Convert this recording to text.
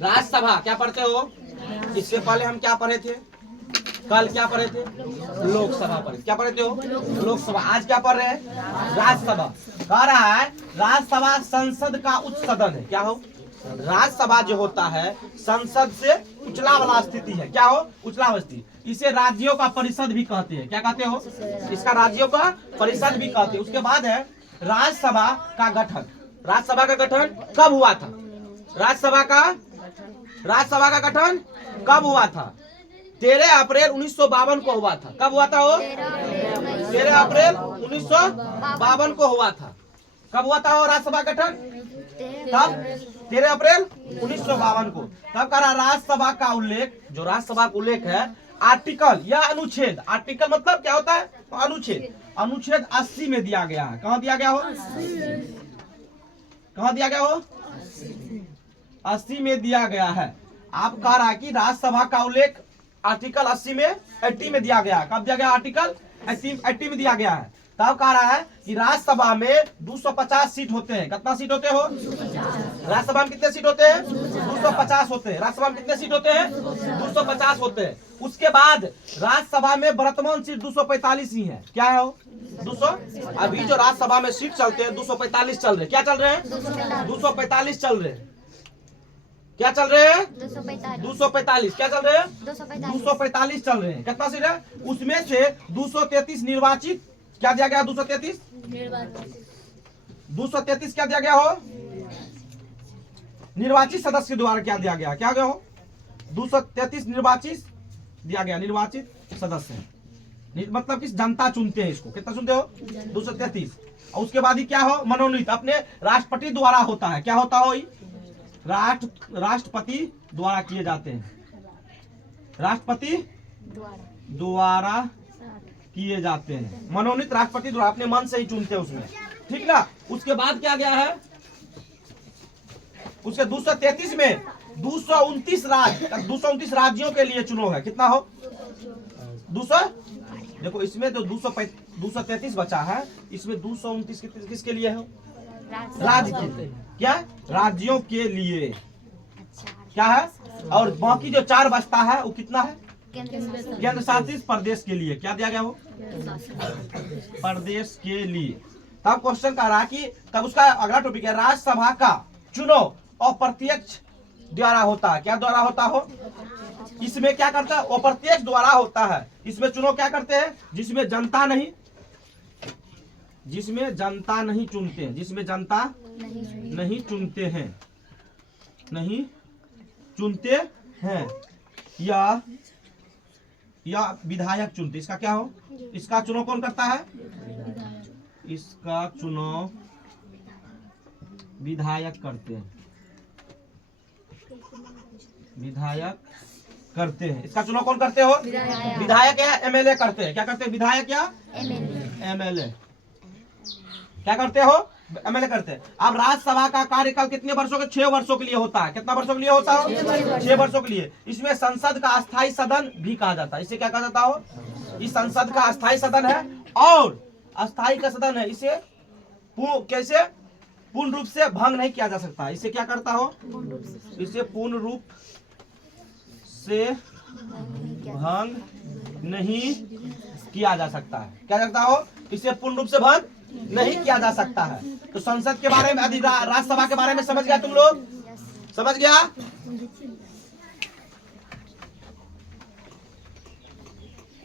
राज्यसभा क्या पढ़ते हो? इससे पहले हम क्या पढ़े थे? कल क्या पढ़े थे? लोकसभा पढ़े। क्या पढ़े थे हो? लोकसभा। आज क्या पढ़ रहे हैं? राज्यसभा। कह रहा है राज्यसभा संसद का उच्च सदन है। क्या हो? राज्यसभा जो होता है संसद से उचला वाला स्थिति है। क्या हो? उचला स्थिति। इसे राज्यों का परिषद भी कहते हैं। क्या कहते हो? इसका राज्यों का परिषद भी कहते हैं। उसके बाद है राज्यसभा का गठन। राज्यसभा का गठन कब हुआ था? राज्यसभा का गठन कब हुआ था? 13 अप्रैल 1952 को हुआ था। कब हुआ था वो? 13 अप्रैल 1952 को हुआ था। कब हुआ था वो राज्यसभा गठन? तब 13 अप्रैल 1952 को। तब कह रहा राज्यसभा का उल्लेख, जो राज्यसभा का उल्लेख है आर्टिकल या अनुच्छेद, आर्टिकल मतलब क्या होता है? अनुच्छेद। अनुच्छेद 80 में दिया गया है। कहाँ दिया गया हो? कहाँ दिया गया हो? 80 में दिया गया है। आप कह रहा है कि राज्यसभा का उल्लेख आर्टिकल 80 में 80 में दिया गया है। कब दिया गया? आर्टिकल 80 में दिया गया है। तब कह रहा है कि राज्यसभा में 250 सीट होते हैं। कितना सीट होते हो? राज्यसभा में कितने सीट होते हैं? 250 होते हैं। राज्यसभा में कितने सीट होते हैं? 250 होते हैं। उसके बाद राज्यसभा में वर्तमान सीट 245 ही है। क्या है वो? 200। अभी जो राज्यसभा में सीट चलते हैं 245 चल रहे। क्या चल रहे हैं? 245 चल रहे हैं। क्या चल रहे हैं? 245। क्या चल रहे हैं? 245 चल रहे हैं। कितना सीट है? उसमें से 233 निर्वाचित। क्या दिया गया? 233 क्या दिया गया हो? निर्वाचित सदस्य द्वारा क्या दिया गया? क्या गया हो? 233 निर्वाचित दिया गया। निर्वाचित सदस्य मतलब कि जनता चुनते हैं इसको। कितना चुनते हो? 233। और उसके बाद ही क्या हो? मनोनीत अपने राष्ट्रपति द्वारा होता है। क्या होता हो? राष्ट्रपति द्वारा किए जाते हैं। राष्ट्रपति द्वारा किए जाते हैं। मनोनीत राष्ट्रपति द्वारा, अपने मन से ही चुनते हैं उसमें। ठीक ना? उसके बाद क्या गया है? उसके 233 में 229 राज्यों के लिए चुनाव है। कितना हो? 200। देखो इसमें तो 233 बचा है। इसमें 229 किसके लिए है? राज्य के लिए। क्या? राज्यों के लिए। क्या है? और बाकी जो 4 बचता है वो कितना है? केंद्र शासित प्रदेश के लिए। क्या दिया गया हो? प्रदेश के लिए। तब क्वेश्चन कह रहा है कि तब उसका अगला टॉपिक है राज्यसभा का चुनाव अप्रत्यक्ष द्वारा होता है। क्या द्वारा होता हो? इसमें क्या करता है? अप्रत्यक्ष द्वारा होता है। इसमें चुनाव क्या करते हैं? जिसमें जनता नहीं चुनते हैं। जिसमें जनता नहीं चुनते हैं या विधायक चुनते। इसका क्या हो? इसका चुनाव कौन करता है? इसका चुनाव विधायक करते हैं। इसका चुनाव कौन करते हो? विधायक या एमएलए करते हैं। क्या करते हैं? विधायक या एमएलए। क्या करते हो? एमएलए करते हैं। अब राज्यसभा का कार्यकाल कितने वर्षों के? 6 वर्षों के लिए होता है। कितना वर्षों के लिए होता है? 6 वर्षों के लिए। इसमें संसद का अस्थायी सदन भी कहा जाता है। इसे क्या कहा जाता हो? इस संसद का अस्थायी सदन है और अस्थायी का सदन है। इसे कैसे पूर्ण रूप से भंग नहीं किया जा सकता। इसे क्या करता हो? इसे पूर्ण रूप से भंग नहीं किया जा सकता है। क्या करता हो? इसे पूर्ण रूप से भंग नहीं किया जा सकता है। तो संसद के बारे में, राज्यसभा के बारे में समझ गया तुम लोग? समझ गया?